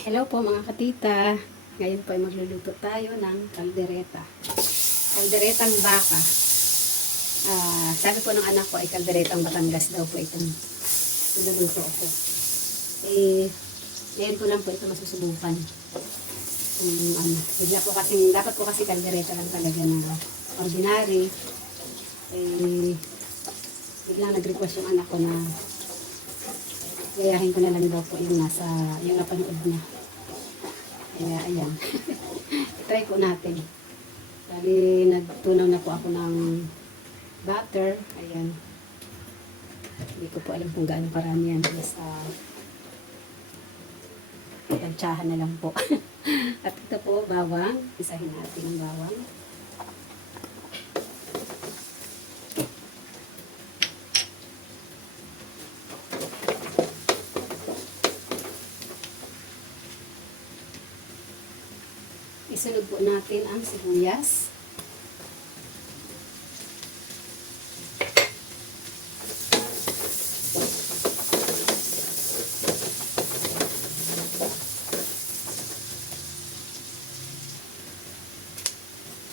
Hello po mga katita. Ngayon po ay magluluto tayo ng kaldereta. Kalderetang baka. Sabi po ng anak ko ay kalderetang Batangas daw po itong iluluto ko. Ngayon ko lang po ito masusubukan. Bigla po kasi, dapat po kasi kaldereta lang talaga na ordinary. Biglang nag-request yung anak ko na gayahin ko na lang daw po yung napanood niya. Kaya ayan. I-try ko natin. Bali, nagtunaw na po ako ng butter. Ayan. Hindi ko po alam kung gaano karami yan. Basta tantsahan na lang po. At ito po, bawang. Isahin natin ang bawang. Isunod po natin ang sibuyas.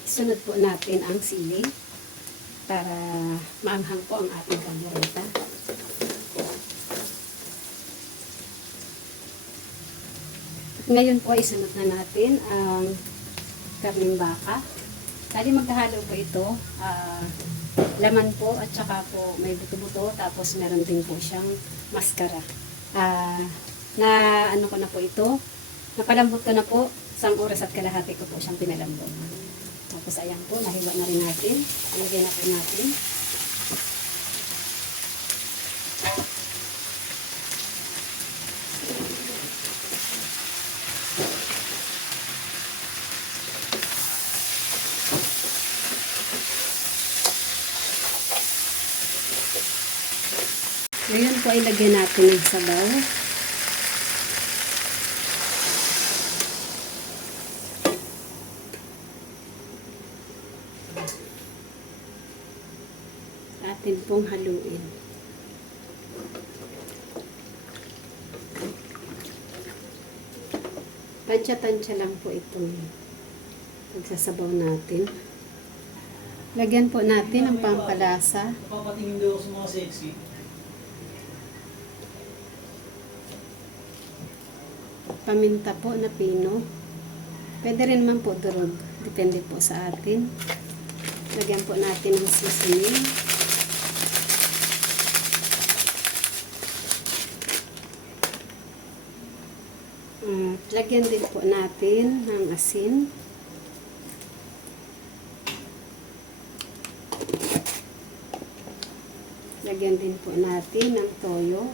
Isunod po natin ang sili para maanghang po ang ating kaldereta. Ngayon po, isunod na natin ang karneng baka. Dali maghahalo po ito. Laman po at saka po may buto-buto. Tapos meron din po siyang maskara. Na ano ko na po ito. Napalambot ko na po. 1 oras at kalahati ko po siyang pinalambot. Tapos ayan po, nahiwa na rin natin. Ilagay na po natin. Ngayon po ay lagyan natin ng sabaw. Atin pong haluin. Tansya-tansya lang po itong pagsasabaw natin. Lagyan po natin ang pampalasa. Napapatingin daw sa mga sexy. Paminta po na pino. Pwede rin naman po durog. Depende po sa atin. Lagyan po natin ng seasoning. Lagyan din po natin ng asin. Lagyan din po natin ng toyo.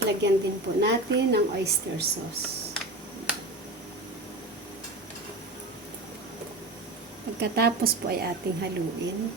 Lagyan din po natin ng oyster sauce. Pagkatapos po ay ating haluin.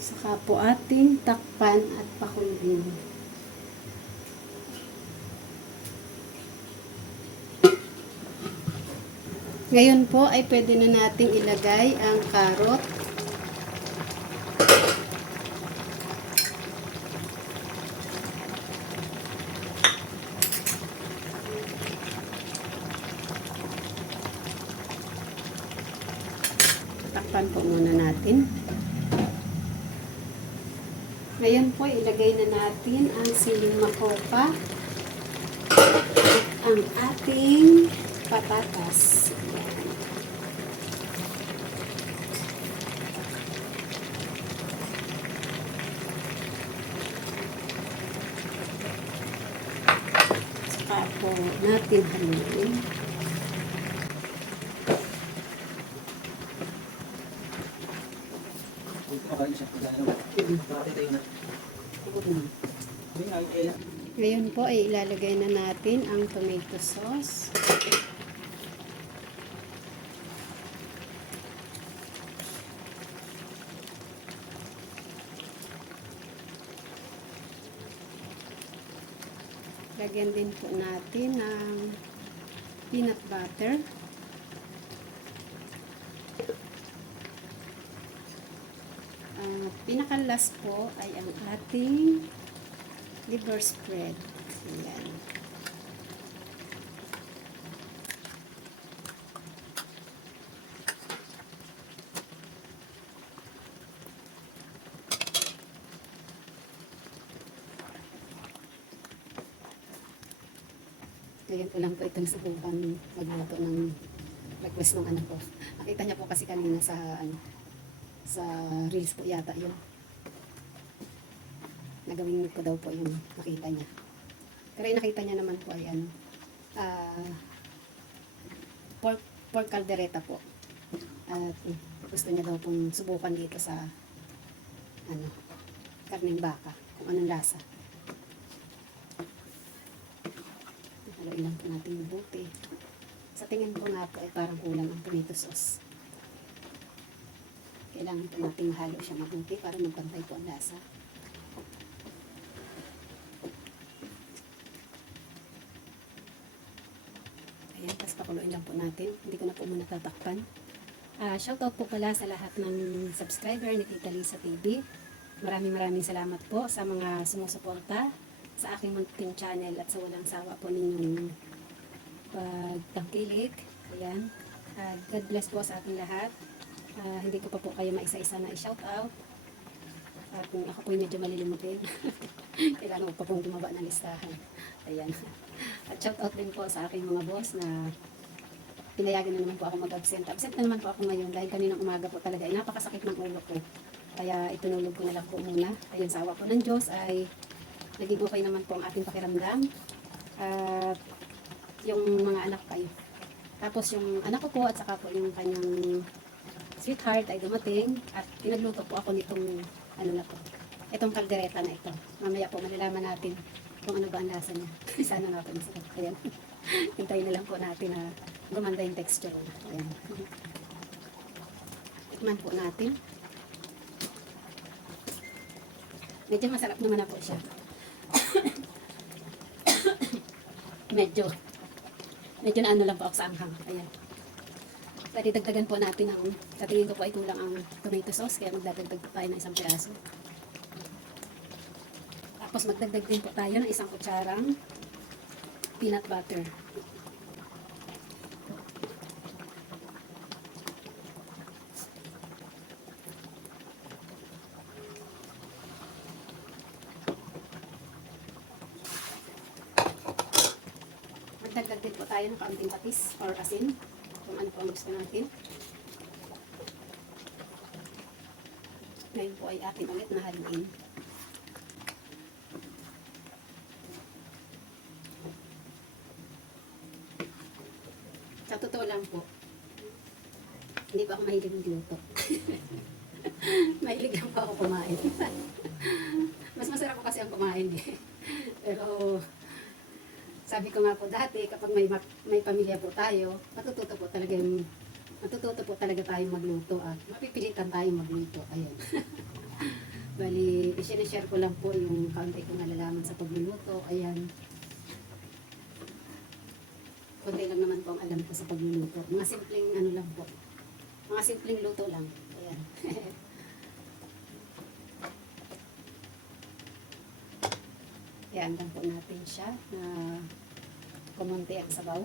Saka po ating takpan at pakuluin. Ngayon po ay pwede na nating ilagay ang carrot. Takpan po muna natin. Ngayon po, ilagay na natin ang siling makopa at ang ating patatas. Saka po natin haluin. Ngayon po ay ilalagay na natin ang tomato sauce. Lagyan din po natin ng peanut butter. Pinaka-last po ay ang ating liver spread. Ayan. Ngayon ko lang po itong subukan magluto ng request ng anak ko. Nakita niya po kasi kanina sa sa reels po yata yun. Nagawin ko daw po yung nakita niya. Pero yung nakita niya naman po ay pork caldereta po. At gusto niya daw pong subukan dito sa karneng baka, kung anong lasa. Haluin lang po natin mabuti. Sa tingin ko nga po ay parang kulang ang tomato sauce. Kailangan po natin mahalo siya mabuti para magpantay po ang lasa. Ayan, tapos pakuluin lang po natin. Hindi ko na po muna tatakpan. Shoutout po pala sa lahat ng subscriber ni Tita Lisa TV. Maraming salamat po sa mga sumusuporta sa aking munting channel at sa walang sawa po ninyong pagtangkilik. Ayan. God bless po sa ating lahat. Hindi ko pa po kayo maisa-isa na i-shoutout. At kung ako po medyo malilimutin, kailangan ko pa pong tumaba ng listahan. Ayan. At shoutout din po sa aking mga boss na pinayagan na naman po ako mag-absent. Absent na naman po ako ngayon dahil kaninang umaga po talaga ay napakasakit ng ulo ko. Kaya itunulog ko na lang po muna. Ayun, sa awa po ng Diyos ay naging okay naman po ang ating pakiramdam. At yung mga anak kayo. Tapos yung anak ko po at saka po yung kanyang sweetheart ay dumating at pinagluto po ako nitong itong kaldereta na ito. Mamaya po malalaman natin kung ano ba ang lasa niya. Sana nga po masarap. Ayan. Hintayin na lang po natin na gumanda yung texture. Ayan. Tikman po natin. Medyo masarap naman na po siya. medyo na ano lang po ako sa anghang. Ayan. Pwede dagdagan po natin sa tingin ko po ay kulang ang tomato sauce, kaya magdadagdag po tayo ng isang piraso. Tapos magdagdag din po tayo ng isang kutsarang peanut butter. Magdagdag din po tayo ng kaunting patis or asin, kung ano po ang gusto natin. Ngayon po ay atin ulit na haluin. Sa totoo lang po, hindi pa ako mahilig magluto. Mahilig lang pa ako kumain. Mas masarap ko kasi ang kumain eh. Pero sabi ko nga po dati, kapag may pamilya po tayo, matututo po talaga tayong magluto at mapipilitan tayong magluto. Ayun. Bali, i-share ko lang po yung kaunti kong nalalaman sa pagluluto. Ayan. Kunti lang naman po ang alam ko sa pagluluto. Mga simpleng lang po. Mga simpleng luto lang. Ayan. Ayan lang po natin siya na kumunti ang sabaw.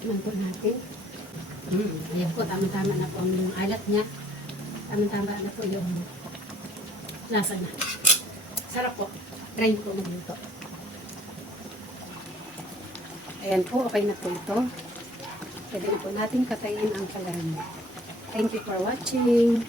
Tikman po natin. Ayan po, tama-tama na po yung alat niya. Tama-tama na po yung lasa niya. Sarap po. Try po magluto. Ayan po, okay na po ito. Pwede na po natin katayin ang kalaran. Thank you for watching.